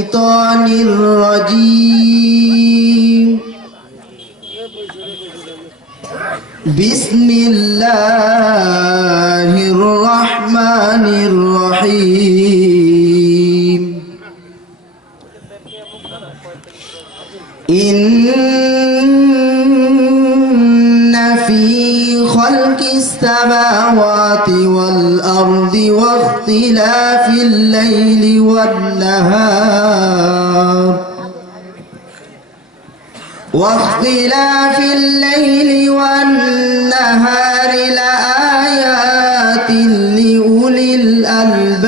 الشيطان الرجيم بسم الله الرحمن الرحيم إن في خلق السماوات والأرض واختلاف الليل والنهار لآيات لأولي الألباب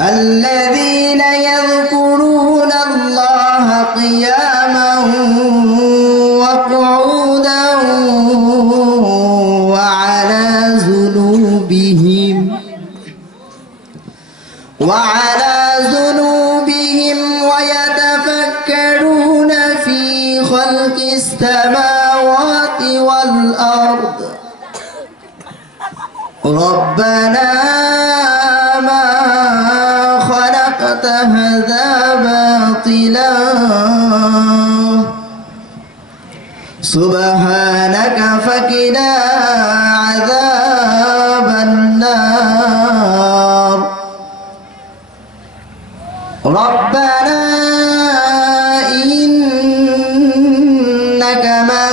الذين يذكرون الله قياما وقعودا وعلى جنوبهم ويتفكرون في خلق السماوات والأرض ربنا ما خلقت هذا باطلا سبحانك فقنا عذاب النار ربنا إنك من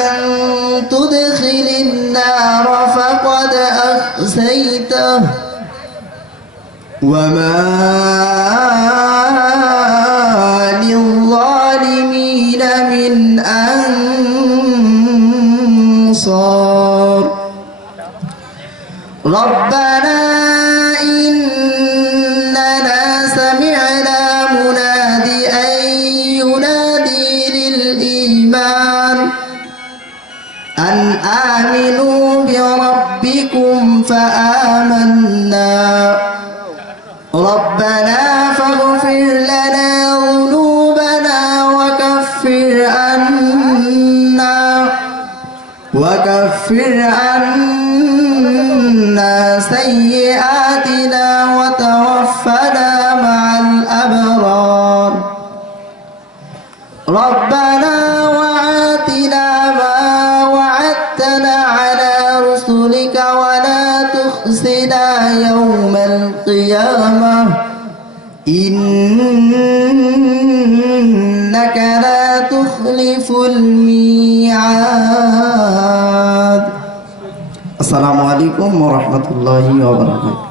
تدخل النار فقد أخزيته وما للظالمين من أنصار ربنا إننا سمعنا مناديا ينادي للإيمان أن آمنوا بربكم فآمنا ربنا فاغفر لنا ذنوبنا وكفر عنا سيئاتنا وتوفنا مع الأبرار ربنا وآتنا ما وعدتنا على رسلك ولا تخزنا يوم القيامة إنك لا تخلف الميعاد السلام عليكم ورحمة الله وبركاته